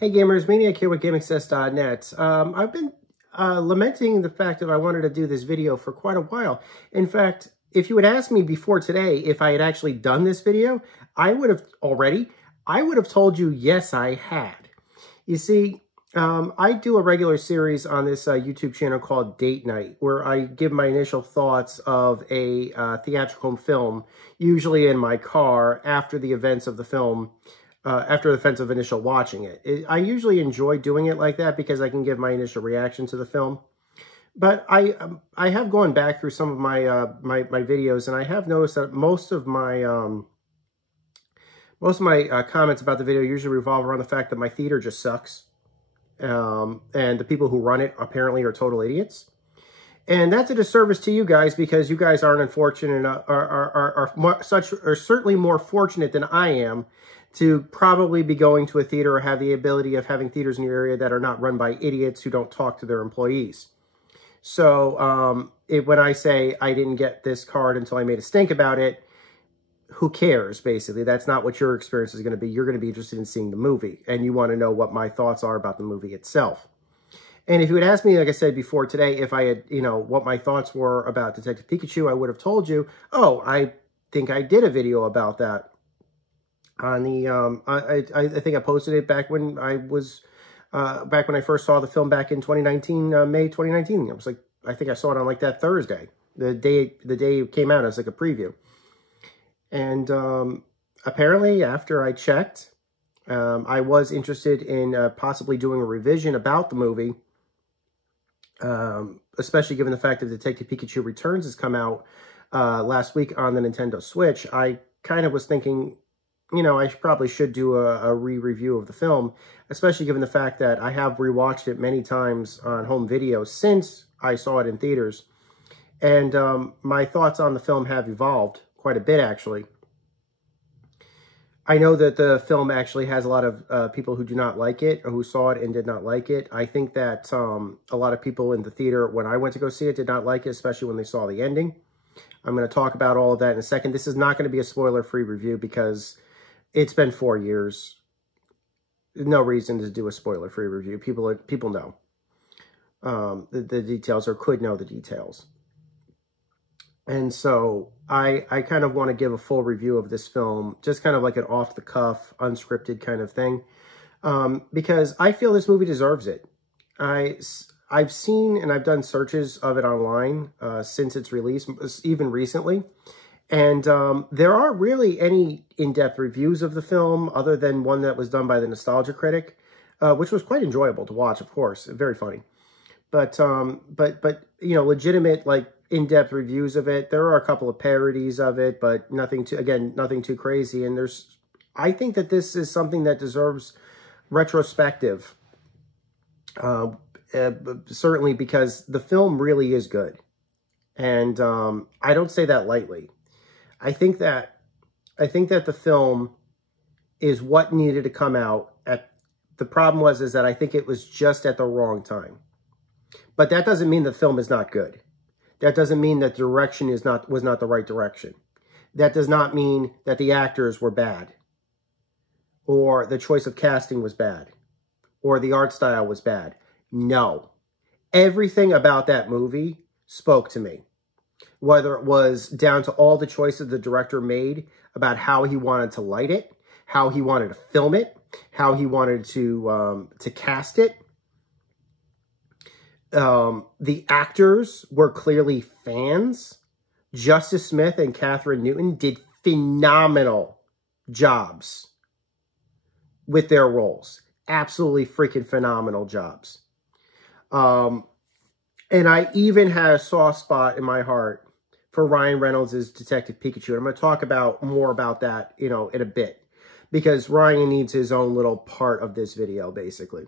Hey gamers, Maniac here with GamingSess.net. I've been lamenting the fact that I wanted to do this video for quite a while. In fact, if you had asked me before today if I had actually done this video, I would have told you yes, I had. You see, I do a regular series on this YouTube channel called Date Night, where I give my initial thoughts of a theatrical film, usually in my car after the events of the film. After the events of initial watching it. I usually enjoy doing it like that because I can give my initial reaction to the film. But I have gone back through some of my my videos, and I have noticed that most of my comments about the video usually revolve around the fact that my theater just sucks, and the people who run it apparently are total idiots. And that's a disservice to you guys because you guys aren't unfortunate, are certainly more fortunate than I am to probably be going to a theater or have the ability of having theaters in your area that are not run by idiots who don't talk to their employees. So when I say I didn't get this card until I made a stink about it, who cares, basically? That's not what your experience is going to be. You're going to be interested in seeing the movie, and you want to know what my thoughts are about the movie itself. And if you had asked me, like I said before today, if I had, what my thoughts were about Detective Pikachu, I would have told you, oh, I think I did a video about that. On the, I think I posted it back when I was, back when I first saw the film back in 2019, May 2019. I think I saw it on like that Thursday, the day it came out as like a preview. And apparently after I checked, I was interested in possibly doing a revision about the movie, especially given the fact that Detective Pikachu Returns has come out last week on the Nintendo Switch. I kind of was thinking, I probably should do a re-review of the film, especially given the fact that I have rewatched it many times on home video since I saw it in theaters. And my thoughts on the film have evolved quite a bit, actually. I know that the film actually has a lot of people who do not like it, or who saw it and did not like it. I think that a lot of people in the theater, when I went to go see it, did not like it, especially when they saw the ending. I'm going to talk about all of that in a second. This is not going to be a spoiler-free review because it's been 4 years. No reason to do a spoiler-free review. People know the details, or could know the details. And so I kind of want to give a full review of this film, just kind of like an off-the-cuff, unscripted kind of thing, because I feel this movie deserves it. I've seen and I've done searches of it online since its release, even recently. And there aren't really any in-depth reviews of the film other than one that was done by the Nostalgia Critic, which was quite enjoyable to watch, of course, very funny. But legitimate, like, in-depth reviews of it. There are a couple of parodies of it, but nothing too crazy. And I think that this is something that deserves retrospective, certainly because the film really is good. And I don't say that lightly. I think that the film is what needed to come out at. The problem is that I think it was just at the wrong time. But that doesn't mean the film is not good. That doesn't mean that the direction was not the right direction. That does not mean that the actors were bad, or the choice of casting was bad, or the art style was bad. No. Everything about that movie spoke to me. Whether it was down to all the choices the director made about how he wanted to light it, how he wanted to film it, how he wanted to cast it. The actors were clearly fans. Justice Smith and Catherine Newton did phenomenal jobs with their roles. Absolutely freaking phenomenal jobs. And I even had a soft spot in my heart for Ryan Reynolds' Detective Pikachu. And I'm going to talk more about that, in a bit, because Ryan needs his own little part of this video, basically.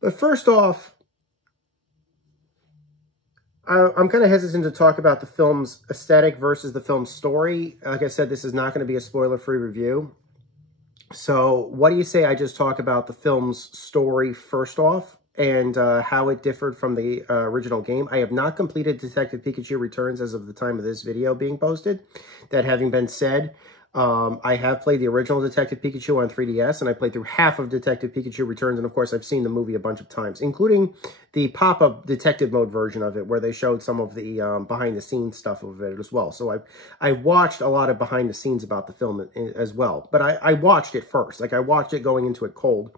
But first off, I'm kind of hesitant to talk about the film's aesthetic versus the film's story. Like I said, this is not going to be a spoiler-free review. So what do you say I just talk about the film's story first off, and how it differed from the original game? I have not completed Detective Pikachu Returns as of the time of this video being posted. That having been said, I have played the original Detective Pikachu on 3DS, and I played through half of Detective Pikachu Returns, and of course I've seen the movie a bunch of times, including the pop-up detective mode version of it, where they showed some of the behind-the-scenes stuff of it as well. So I've watched a lot of behind-the-scenes about the film as well, but I watched it first. Like, I watched it going into it cold,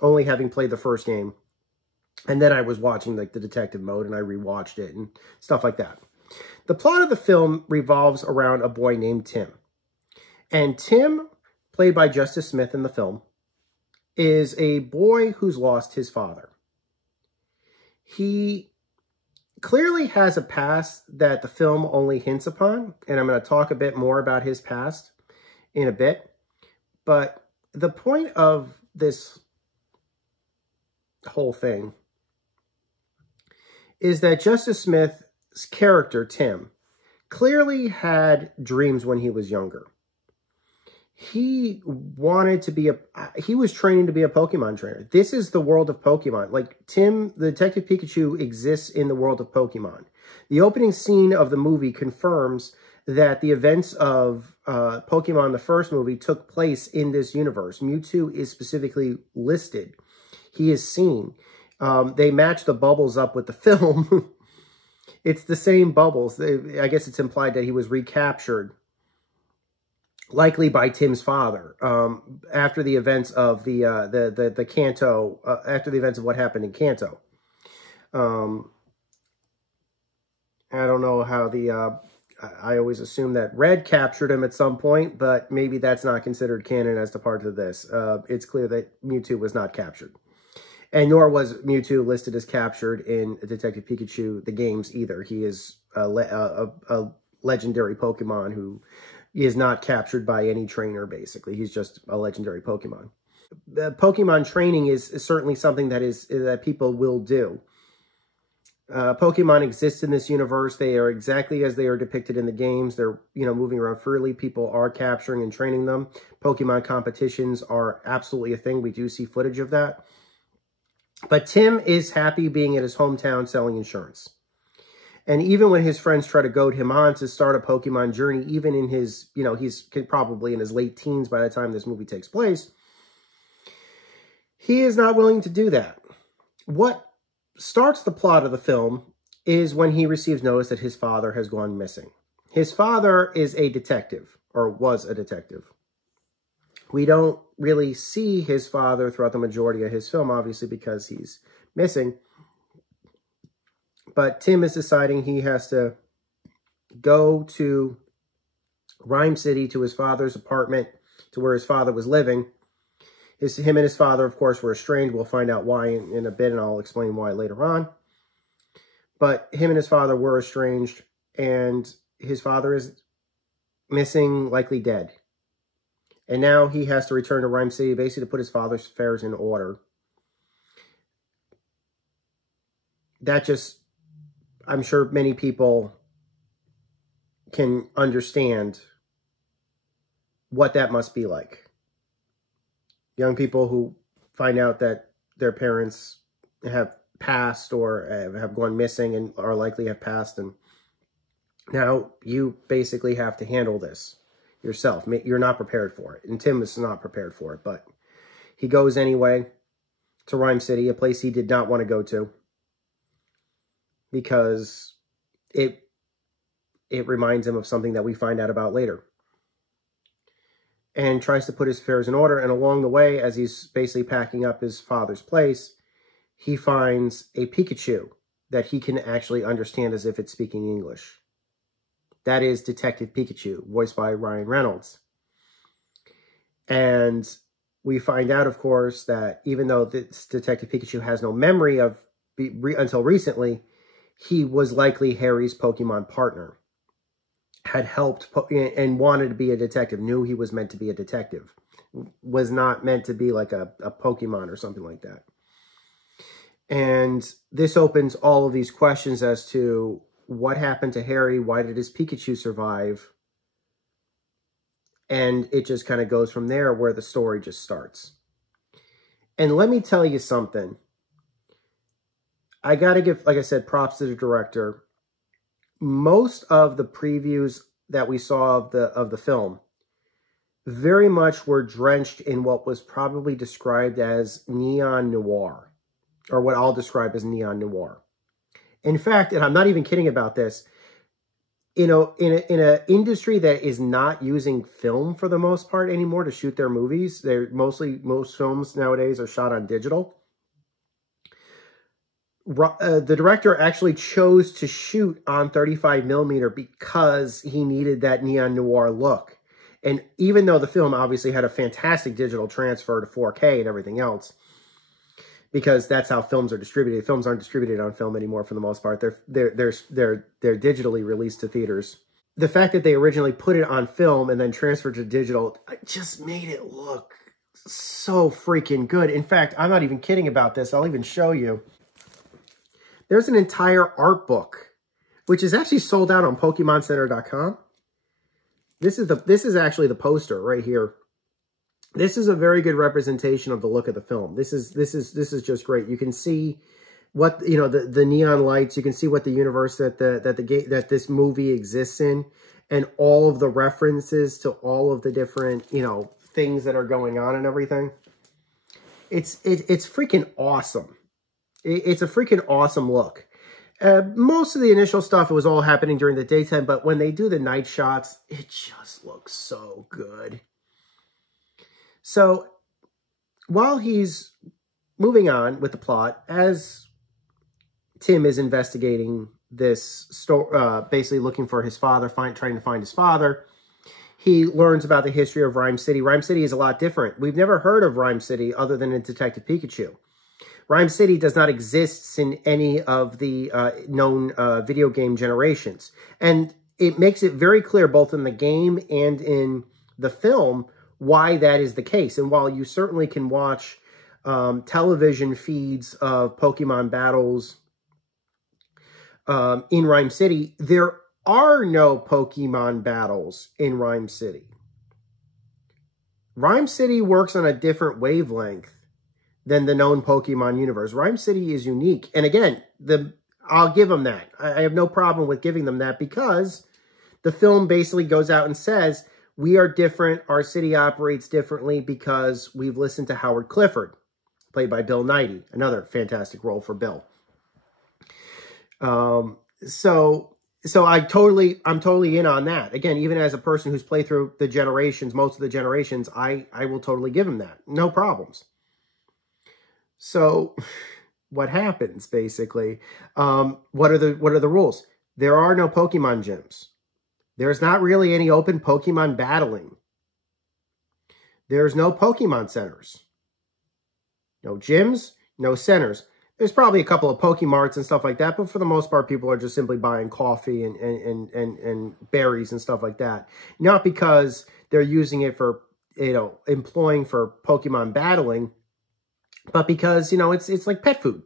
only having played the first game, and then I was watching like the detective mode, and I rewatched it and stuff like that. The plot of the film revolves around a boy named Tim. And Tim, played by Justice Smith in the film, is a boy who's lost his father. He clearly has a past that the film only hints upon, and I'm going to talk a bit more about his past in a bit. But the point of this whole thing is that Justice Smith's character, Tim, clearly had dreams when he was younger. He wanted to be he was training to be a Pokemon trainer. This is the world of Pokemon. Like, Tim, the Detective Pikachu, exists in the world of Pokemon. The opening scene of the movie confirms that the events of Pokemon, the first movie, took place in this universe. Mewtwo is specifically listed. He is seen. They match the bubbles up with the film. It's the same bubbles. I guess it's implied that he was recaptured, likely by Tim's father, after the events of the Kanto, after the events of what happened in Kanto. I don't know how I always assume that Red captured him at some point, but maybe that's not considered canon as to part of this. It's clear that Mewtwo was not captured. And nor was Mewtwo listed as captured in Detective Pikachu, the games, either. He is a legendary Pokemon who is not captured by any trainer, basically. He's just a legendary Pokemon. Pokemon training is certainly something that people will do. Pokemon exist in this universe. They are exactly as they are depicted in the games. They're, moving around freely. People are capturing and training them. Pokemon competitions are absolutely a thing. We do see footage of that. But Tim is happy being at his hometown selling insurance. And even when his friends try to goad him on to start a Pokemon journey, even in his, he's probably in his late teens by the time this movie takes place, he is not willing to do that. What starts the plot of the film is when he receives notice that his father has gone missing. His father is a detective, or was a detective. We don't really see his father throughout the majority of his film, obviously, because he's missing. But Tim is deciding he has to go to Rhyme City, to his father's apartment, to where his father was living. Him and his father, of course, were estranged. We'll find out why in a bit, and I'll explain why later on. But him and his father were estranged, and his father is missing, likely dead. And now he has to return to Rhyme City, basically to put his father's affairs in order. That just, I'm sure many people can understand what that must be like. Young people who find out that their parents have passed or have gone missing and are likely have passed, and now you basically have to handle this yourself. You're not prepared for it, and Tim is not prepared for it, but he goes anyway to Rhyme City, a place he did not want to go to, because it reminds him of something that we find out about later. And tries to put his affairs in order, and along the way, as he's basically packing up his father's place, he finds a Pikachu that he can actually understand as if it's speaking English. That is Detective Pikachu, voiced by Ryan Reynolds. And we find out, of course, that even though this Detective Pikachu has no memory of until recently, he was likely Harry's Pokemon partner. Had helped and wanted to be a detective, knew he was meant to be a detective. Was not meant to be like a Pokemon or something like that. And this opens all of these questions as to what happened to Harry, why did his Pikachu survive? And it just kind of goes from there, where the story just starts. And let me tell you something. I got to give, like I said, props to the director. Most of the previews that we saw of the film very much were drenched in what was probably described as neon noir, or what I'll describe as neon noir. In fact, and I'm not even kidding about this, in an industry that is not using film for the most part anymore to shoot their movies, most films nowadays are shot on digital. The director actually chose to shoot on 35mm because he needed that neon noir look. And even though the film obviously had a fantastic digital transfer to 4K and everything else, because that's how films are distributed. Films aren't distributed on film anymore for the most part. They're digitally released to theaters. The fact that they originally put it on film and then transferred to digital just made it look so freaking good. In fact, I'm not even kidding about this. I'll even show you. There's an entire art book, which is actually sold out on PokemonCenter.com. This is actually the poster right here. This is a very good representation of the look of the film. This is just great. You can see what, you know, the neon lights. You can see what the universe that this movie exists in, and all of the references to all of the different, you know, things that are going on and everything. It's freaking awesome. It's a freaking awesome look. Most of the initial stuff, it was all happening during the daytime, but when they do the night shots, it just looks so good. So while he's moving on with the plot, as Tim is investigating this story, basically looking for his father, trying to find his father, he learns about the history of Rhyme City. Rhyme City is a lot different. We've never heard of Rhyme City other than in Detective Pikachu. Rhyme City does not exist in any of the known video game generations. And it makes it very clear, both in the game and in the film, why that is the case. And while you certainly can watch television feeds of Pokemon battles in Rhyme City, there are no Pokemon battles in Rhyme City. Rhyme City works on a different wavelength than the known Pokemon universe. Rhyme City is unique. And again, I'll give them that. I have no problem with giving them that, because the film basically goes out and says, we are different. Our city operates differently because we've listened to Howard Clifford, played by Bill Nighy. Another fantastic role for Bill. So I'm totally in on that. Again, even as a person who's played through the generations, most of the generations, I will totally give him that. No problems. So what happens basically? What are the rules? There are no Pokemon gyms. There's not really any open Pokemon battling. There's no Pokemon centers. No gyms, no centers. There's probably a couple of Pokemarts and stuff like that, but for the most part, people are just simply buying coffee and berries and stuff like that. Not because they're using it for, you know, employing for Pokemon battling, but because, you know, it's like pet food.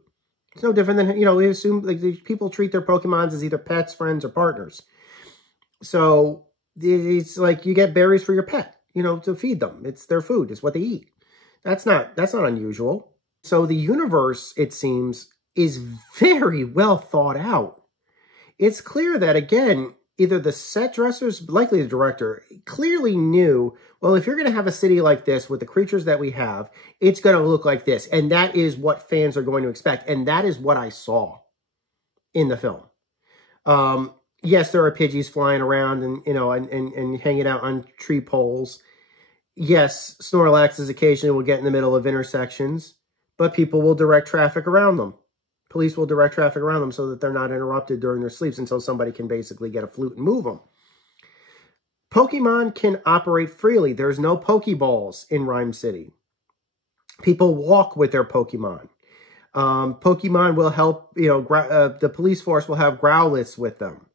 It's no different than, you know, we assume like people treat their Pokemons as either pets, friends, or partners. So it's like you get berries for your pet, you know, to feed them. It's their food. It's what they eat. That's not unusual. So the universe, it seems, is very well thought out. It's clear that, again, either the set dressers, likely the director, clearly knew, well, if you're going to have a city like this with the creatures that we have, it's going to look like this. And that is what fans are going to expect. And that is what I saw in the film. Yes, there are Pidgeys flying around and, you know, and hanging out on tree poles. Yes, Snorlaxes occasionally will get in the middle of intersections, but people will direct traffic around them. Police will direct traffic around them so that they're not interrupted during their sleeps until somebody can basically get a flute and move them. Pokemon can operate freely. There's no Pokeballs in Rhyme City. People walk with their Pokemon. Pokemon will help, you know, the police force will have Growlithes with them.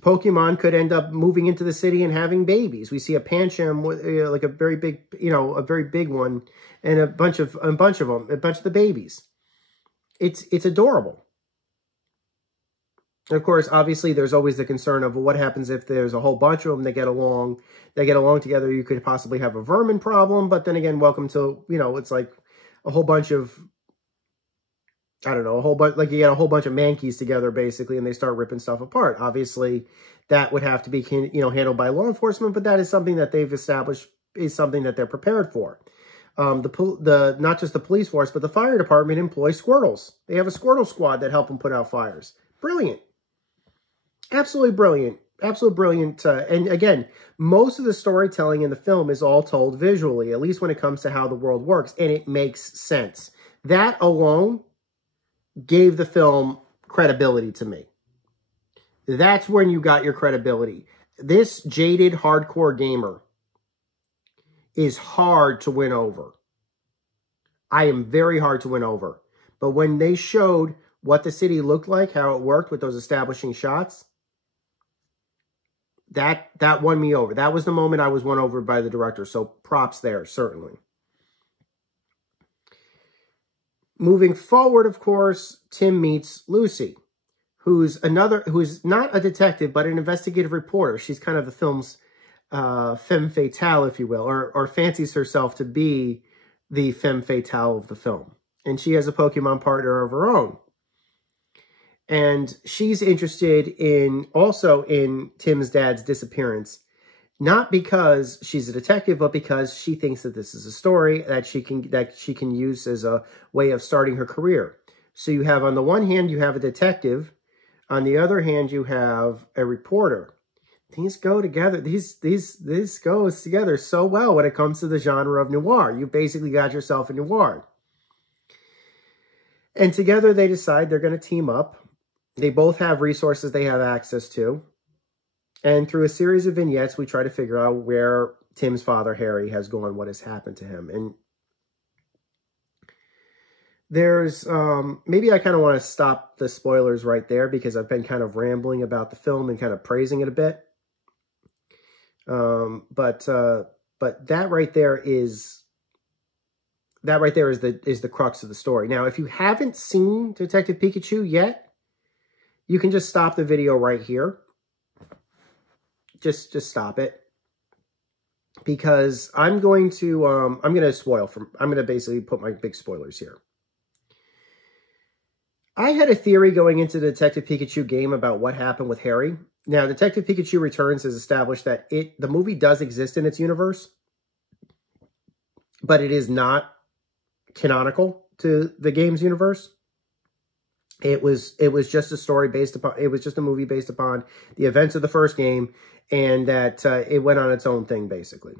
Pokemon could end up moving into the city and having babies. We see a Pancham with like a very big, you know, a very big one, and a bunch of the babies. It's adorable. And of course, obviously, there's always the concern of, well, what happens if there's a whole bunch of them that get along together? You could possibly have a vermin problem. But then again, welcome to, you know, it's like a whole bunch of I don't know, a whole bunch, like you get a whole bunch of mankeys together basically, and they start ripping stuff apart. Obviously, that would have to be, handled by law enforcement, but that is something that they've established is something that they're prepared for. Not just the police force, but the fire department employs Squirtles. They have a Squirtle squad that help them put out fires. Brilliant. Absolutely brilliant. Absolutely brilliant. And again, most of the storytelling in the film is all told visually, at least when it comes to how the world works, and it makes sense. That alone gave the film credibility to me. That's when you got your credibility. This jaded hardcore gamer is hard to win over. I am very hard to win over. But when they showed what the city looked like, how it worked with those establishing shots, that won me over. That was the moment I was won over by the director. So props there, certainly. Moving forward, of course, Tim meets Lucy, who's not a detective, but an investigative reporter. She's kind of the film's femme fatale, if you will, or fancies herself to be the femme fatale of the film. And she has a Pokemon partner of her own. And she's interested also in Tim's dad's disappearance, not because she's a detective, but because she thinks that this is a story that she can use as a way of starting her career. So you have, on the one hand, you have a detective. On the other hand, you have a reporter. These go together. This goes together so well when it comes to the genre of noir. You basically got yourself a noir. And together they decide they're going to team up. They both have resources they have access to. And through a series of vignettes, we try to figure out where Tim's father, Harry, has gone, what has happened to him. And there's, maybe I kind of want to stop the spoilers right there because I've been kind of rambling about the film and kind of praising it a bit. But that right there is the crux of the story. Now, if you haven't seen Detective Pikachu yet, you can just stop the video right here. Just stop it. Because I'm going to basically put my big spoilers here. I had a theory going into the Detective Pikachu game about what happened with Harry. Now, Detective Pikachu Returns has established that the movie does exist in its universe, but it is not canonical to the game's universe. It was just a story based upon, it was just a movie based upon the events of the first game, and that it went on its own thing, basically.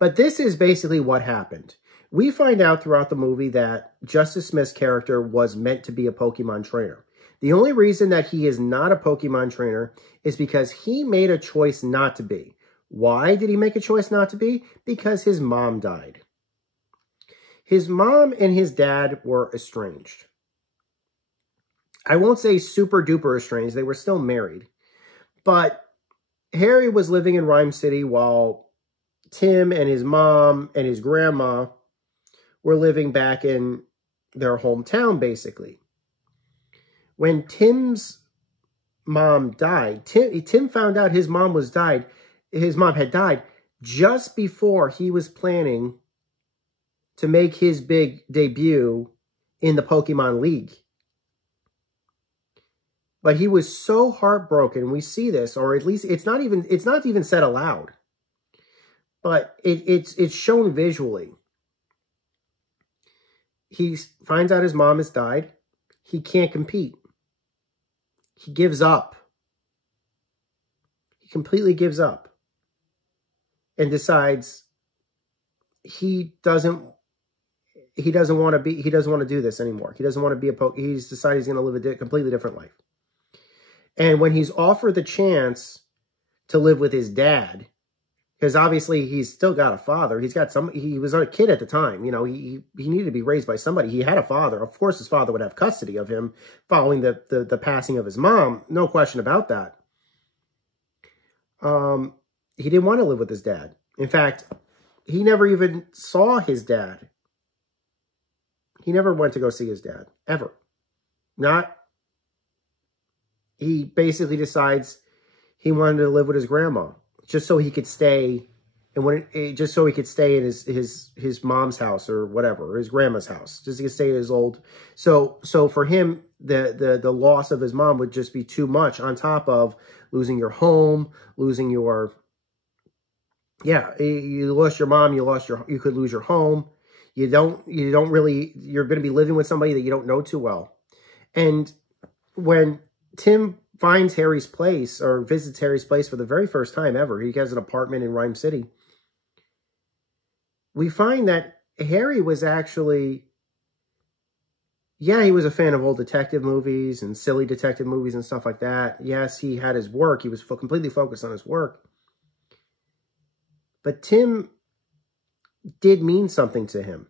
But this is basically what happened. We find out throughout the movie that Justice Smith's character was meant to be a Pokemon trainer. The only reason that he is not a Pokemon trainer is because he made a choice not to be. Why did he make a choice not to be? Because his mom died. His mom and his dad were estranged. I won't say super duper estranged. They were still married. But Harry was living in Rhyme City while Tim and his mom and his grandma were living back in their hometown, basically. When Tim's mom died, Tim found out his mom had died just before he was planning to make his big debut in the Pokemon League. But he was so heartbroken. We see this, or at least it's not even said aloud, but it's shown visually. He finds out his mom has died. He can't compete. He gives up. He completely gives up and decides he doesn't want to do this anymore. He doesn't want to be he's decided he's going to live a completely different life. And when he's offered the chance to live with his dad, because obviously he's still got a father. He was a kid at the time. You know, he needed to be raised by somebody. He had a father. Of course, his father would have custody of him following the passing of his mom. No question about that. He didn't want to live with his dad. In fact, he never even saw his dad. He never went to go see his dad, ever. He basically decides he wanted to live with his grandma, just so he could stay And just so he could stay in his mom's house or whatever, or his grandma's house, just so he could stay at his old. So for him, the loss of his mom would just be too much, on top of losing your home, losing your, yeah, you lost your mom, you could lose your home. You're going to be living with somebody that you don't know too well. And when Tim finds Harry's place, or visits Harry's place for the very first time ever, he has an apartment in Rhyme City, we find that Harry was actually, yeah, he was a fan of old detective movies and silly detective movies and stuff like that. Yes, he had his work. He was completely focused on his work. But Tim did mean something to him,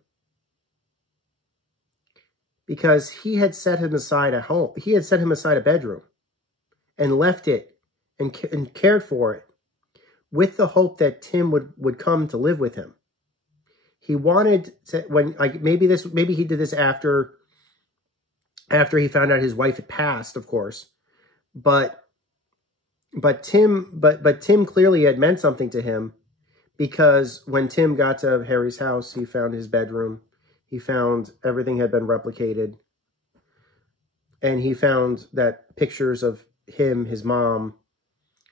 because he had set him aside a home. He had set him aside a bedroom and left it and cared for it with the hope that Tim would come to live with him. He wanted to, maybe he did this after he found out his wife had passed, of course. But Tim clearly had meant something to him, because when Tim got to Harry's house, he found his bedroom. He found everything had been replicated. And he found that pictures of him, his mom,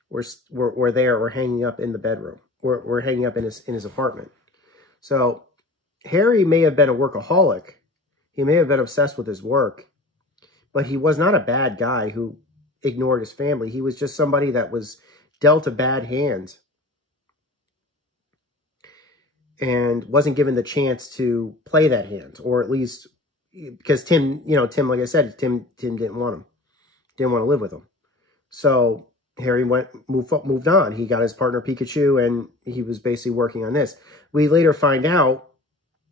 were hanging up in the bedroom, were hanging up in his apartment. So Harry may have been a workaholic. He may have been obsessed with his work, but he was not a bad guy who ignored his family. He was just somebody that was dealt a bad hand and wasn't given the chance to play that hand, or at least, because Tim, like I said, Tim didn't want him, didn't want to live with him. So Harry moved on. He got his partner Pikachu, and he was basically working on this. We later find out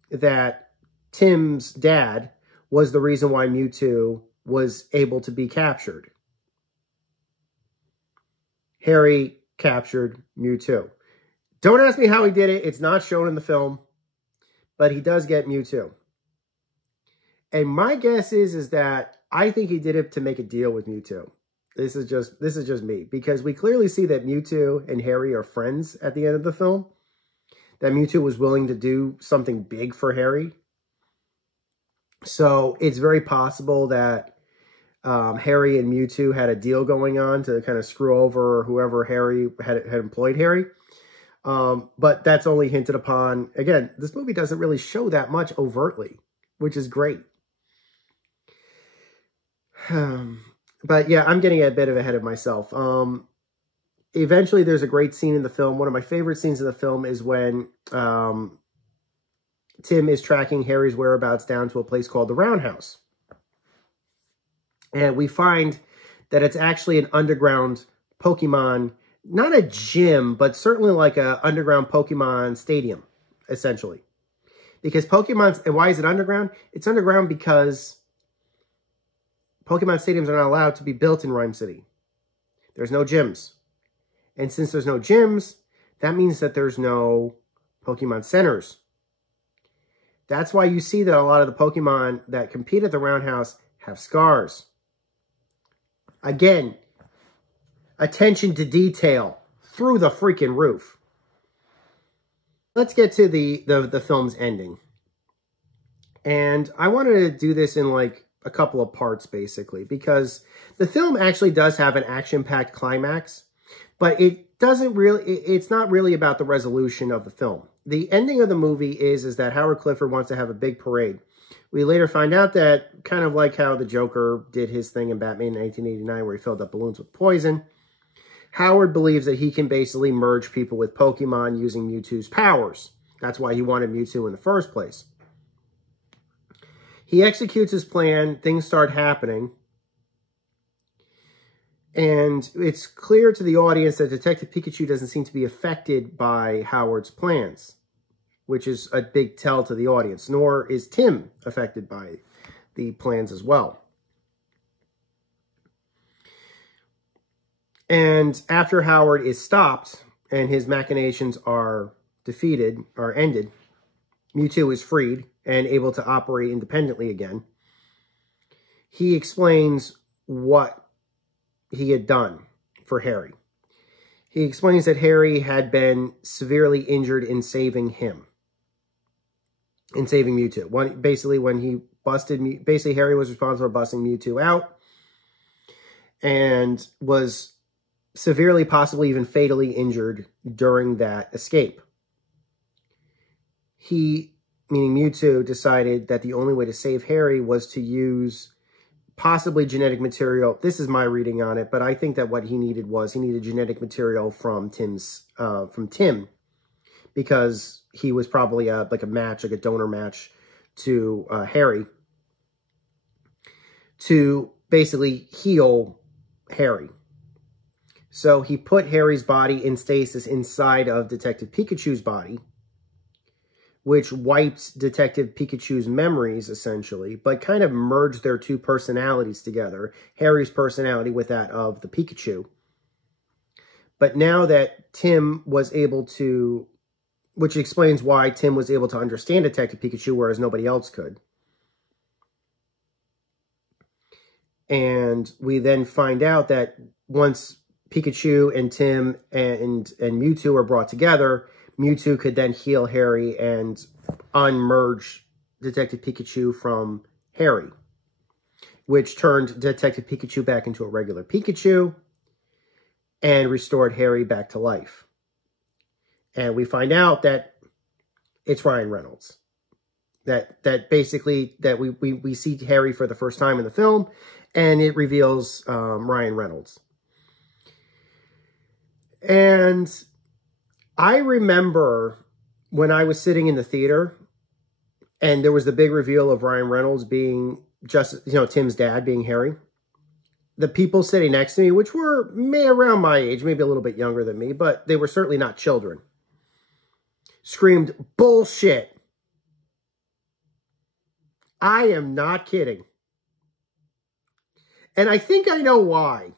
that Tim's dad was the reason why Mewtwo was able to be captured. Harry captured Mewtwo. Don't ask me how he did it. It's not shown in the film, but he does get Mewtwo. And my guess is that I think he did it to make a deal with Mewtwo. This is just me, because we clearly see that Mewtwo and Harry are friends at the end of the film. That Mewtwo was willing to do something big for Harry. So it's very possible that Harry and Mewtwo had a deal going on to kind of screw over whoever Harry had employed Harry. But that's only hinted upon. Again, this movie doesn't really show that much overtly, which is great. But yeah, I'm getting a bit ahead of myself. Eventually, there's a great scene in the film. One of my favorite scenes in the film is when Tim is tracking Harry's whereabouts down to a place called the Roundhouse. And we find that it's actually an underground Pokemon, not a gym, but certainly like an underground Pokemon stadium, essentially. Because and why is it underground? It's underground because Pokemon stadiums are not allowed to be built in Rhyme City. There's no gyms. And since there's no gyms, that means that there's no Pokemon centers. That's why you see that a lot of the Pokemon that compete at the Roundhouse have scars. Again, attention to detail through the freaking roof. Let's get to the film's ending. And I wanted to do this in like a couple of parts, basically, because the film actually does have an action-packed climax, but it's not really about the resolution of the film. The ending of the movie is that Howard Clifford wants to have a big parade. We later find out that, kind of like how the Joker did his thing in Batman in 1989, where he filled up balloons with poison, Howard believes that he can basically merge people with Pokemon using Mewtwo's powers. That's why he wanted Mewtwo in the first place. He executes his plan, things start happening, and it's clear to the audience that Detective Pikachu doesn't seem to be affected by Howard's plans, which is a big tell to the audience, nor is Tim affected by the plans as well. And after Howard is stopped and his machinations are ended, Mewtwo is freed and able to operate independently again. He explains what he had done for Harry. He explains that Harry had been severely injured in saving him. In saving Mewtwo. Basically, when he busted... Basically, Harry was responsible for busting Mewtwo out. And was severely, possibly even fatally injured during that escape. He, meaning Mewtwo, decided that the only way to save Harry was to use possibly genetic material. This is my reading on it, but I think that what he needed was, he needed genetic material from Tim, because he was probably like a donor match to Harry, to basically heal Harry. So he put Harry's body in stasis inside of Detective Pikachu's body, which wiped Detective Pikachu's memories, essentially, but kind of merged their two personalities together. Harry's personality with that of the Pikachu. But now that Tim was able to... Which explains why Tim was able to understand Detective Pikachu, whereas nobody else could. And we then find out that once Pikachu and Tim and Mewtwo are brought together, Mewtwo could then heal Harry and unmerge Detective Pikachu from Harry, which turned Detective Pikachu back into a regular Pikachu and restored Harry back to life. And we find out that it's Ryan Reynolds. That basically, that we see Harry for the first time in the film, and it reveals Ryan Reynolds. And I remember when I was sitting in the theater and there was the big reveal of Ryan Reynolds being Tim's dad, being Harry. The people sitting next to me, which were around my age, maybe a little bit younger than me, but they were certainly not children, screamed, "Bullshit." I am not kidding. And I think I know why.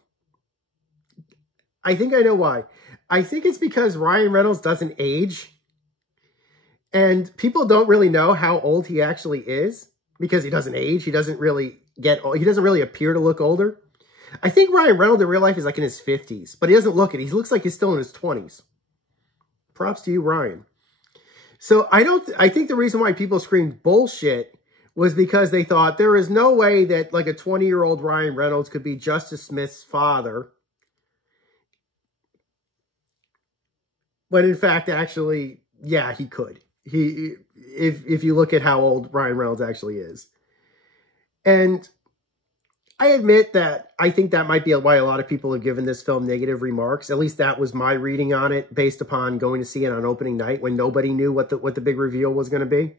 I think it's because Ryan Reynolds doesn't age. And people don't really know how old he actually is because he doesn't age. He doesn't really he doesn't really appear to look older. I think Ryan Reynolds in real life is like in his 50s, but he doesn't look it. He looks like he's still in his 20s. Props to you, Ryan. So I think the reason why people screamed bullshit was because they thought there is no way that like a 20-year-old Ryan Reynolds could be Justice Smith's father. But in fact, actually, yeah, he could. If you look at how old Ryan Reynolds actually is. And I admit that I think that might be why a lot of people have given this film negative remarks. At least that was my reading on it based upon going to see it on opening night when nobody knew what the big reveal was going to be.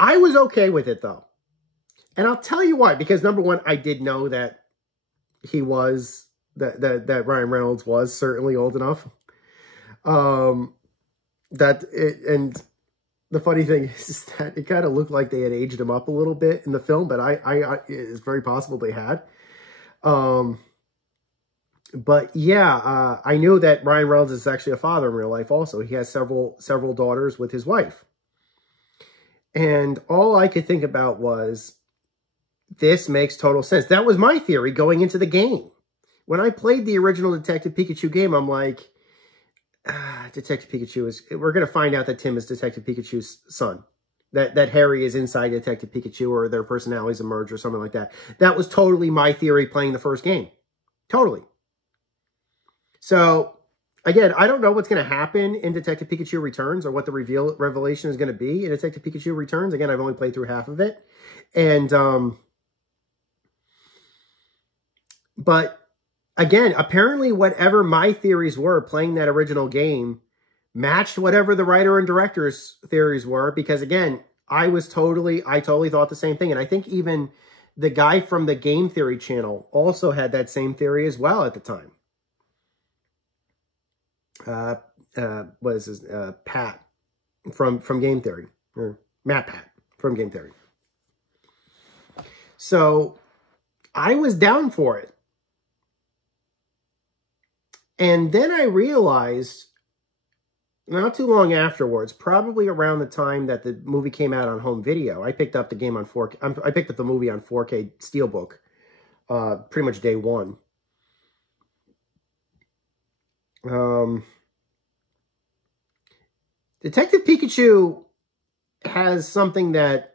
I was okay with it though. And I'll tell you why. Because number one, I did know that he was, that Ryan Reynolds was certainly old enough. And the funny thing is that it kind of looked like they had aged him up a little bit in the film, but it's very possible they had. But yeah, I knew that Ryan Reynolds is actually a father in real life also. He has several daughters with his wife. And all I could think about was, this makes total sense. That was my theory going into the game. When I played the original Detective Pikachu game, I'm like, Detective Pikachu is... We're going to find out that Tim is Detective Pikachu's son. That Harry is inside Detective Pikachu, or their personalities emerge or something like that. That was totally my theory playing the first game. Totally. So, again, I don't know what's going to happen in Detective Pikachu Returns or what the revelation is going to be in Detective Pikachu Returns. Again, I've only played through half of it. And, but... Again, apparently whatever my theories were playing that original game matched whatever the writer and director's theories were. Because again, I totally thought the same thing. And I think even the guy from the Game Theory channel also had that same theory as well at the time. What is his, Pat from Game Theory, or Matt Pat from Game Theory. So I was down for it. And then I realized, not too long afterwards, probably around the time that the movie came out on home video, I picked up the game on 4K. I picked up the movie on 4K Steelbook, pretty much day one. Detective Pikachu has something that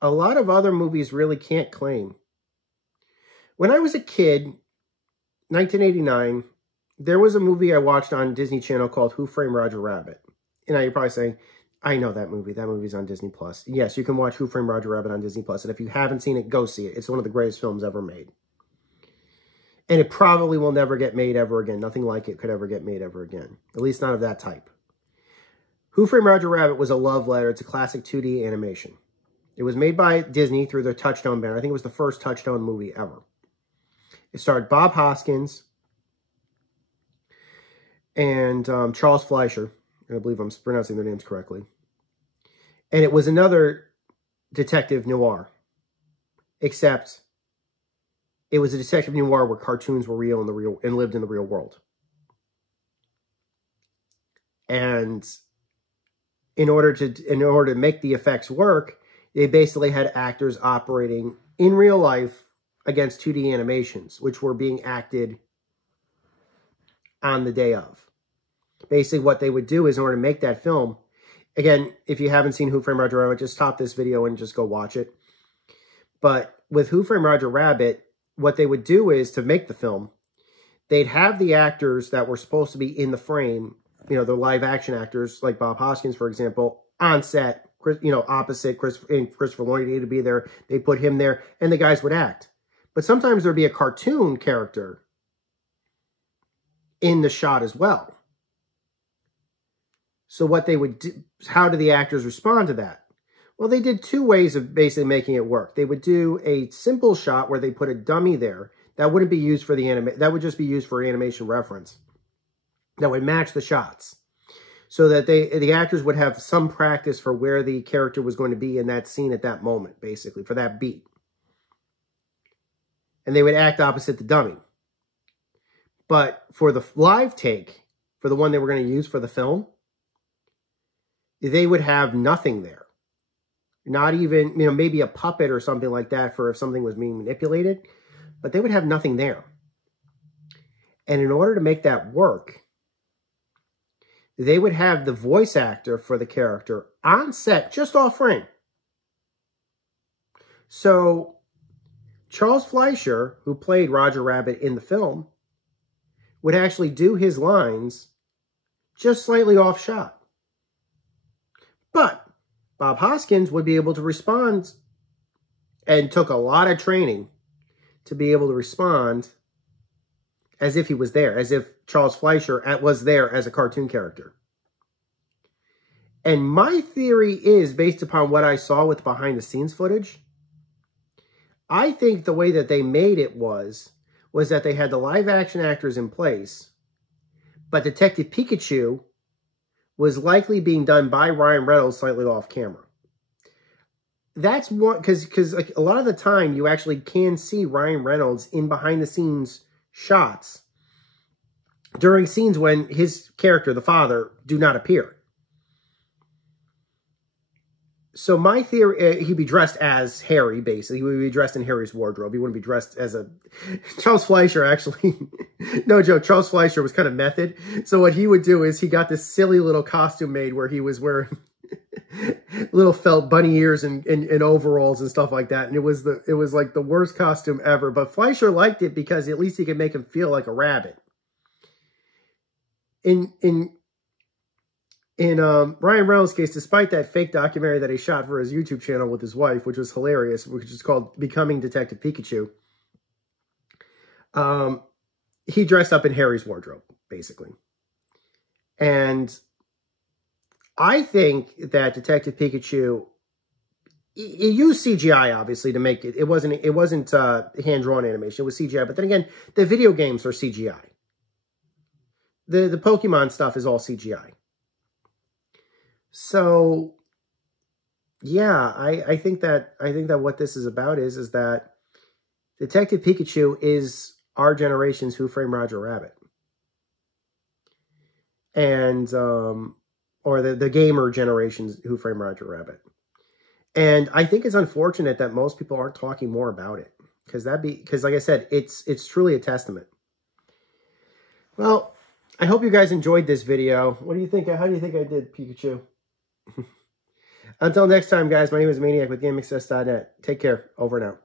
a lot of other movies really can't claim. When I was a kid, 1989, there was a movie I watched on Disney Channel called Who Framed Roger Rabbit. And now you're probably saying, I know that movie. That movie's on Disney+. Yes, you can watch Who Framed Roger Rabbit on Disney+. And if you haven't seen it, go see it. It's one of the greatest films ever made. And it probably will never get made ever again. Nothing like it could ever get made ever again. At least not of that type. Who Framed Roger Rabbit was a love letter. It's a classic 2D animation. It was made by Disney through their Touchstone banner. I think it was the first Touchstone movie ever. It starred Bob Hoskins and Charles Fleischer. I believe I'm pronouncing their names correctly. And it was another detective noir. Except it was a detective noir where cartoons were real and lived in the real world. And in order to make the effects work, they basically had actors operating in real life against 2D animations, which were being acted on the day of. Basically, what they would do is, in order to make that film, again, if you haven't seen Who Framed Roger Rabbit, just stop this video and just go watch it. But with Who Framed Roger Rabbit, what they would do is, to make the film, they'd have the actors that were supposed to be in the frame, you know, the live action actors, like Bob Hoskins, for example, on set, you know, opposite Christopher Lloyd needed to be there. They put him there, and the guys would act. But sometimes there'd be a cartoon character in the shot as well. So what they would do, how do the actors respond to that? Well, they did two ways of basically making it work. They would do a simple shot where they put a dummy there that wouldn't be used for the that would just be used for animation reference. That would match the shots, so that the actors would have some practice for where the character was going to be in that scene at that moment, basically, for that beat. And they would act opposite the dummy. But for the live take, for the one they were going to use for the film, they would have nothing there. Not even, you know, maybe a puppet or something like that for if something was being manipulated. But they would have nothing there. And in order to make that work, they would have the voice actor for the character on set, just off frame. So Charles Fleischer, who played Roger Rabbit in the film, would actually do his lines just slightly off shot. But Bob Hoskins would be able to respond, and took a lot of training to be able to respond as if he was there, as if Charles Fleischer was there as a cartoon character. And my theory is, based upon what I saw with behind the scenes footage, I think the way that they made it was that they had the live action actors in place, but Detective Pikachu was likely being done by Ryan Reynolds slightly off camera. That's one, because like a lot of the time you actually can see Ryan Reynolds in behind the scenes shots during scenes when his character, the father, do not appear. So my theory, he'd be dressed as Harry, basically. He would be dressed in Harry's wardrobe. He wouldn't be dressed as a... Charles Fleischer, actually. No joke, Charles Fleischer was kind of method. So what he would do is he got this silly little costume made where he was wearing little felt bunny ears and overalls and stuff like that. And it was like the worst costume ever. But Fleischer liked it because at least he could make him feel like a rabbit. In Ryan Reynolds' case, despite that fake documentary that he shot for his YouTube channel with his wife, which was hilarious, which is called Becoming Detective Pikachu, he dressed up in Harry's wardrobe, basically. And I think that Detective Pikachu, he used CGI, obviously, to make it. It wasn't hand-drawn animation. It was CGI. But then again, the video games are CGI. The Pokemon stuff is all CGI. So, yeah, I think that what this is about is that Detective Pikachu is our generation's Who Framed Roger Rabbit, and or the gamer generation's Who Framed Roger Rabbit. And I think it's unfortunate that most people aren't talking more about it, because like I said, it's truly a testament. Well, I hope you guys enjoyed this video. What do you think? How do you think I did, Pikachu? Until next time, guys, my name is Maniac with GameAccess.net. Take care. Over and out.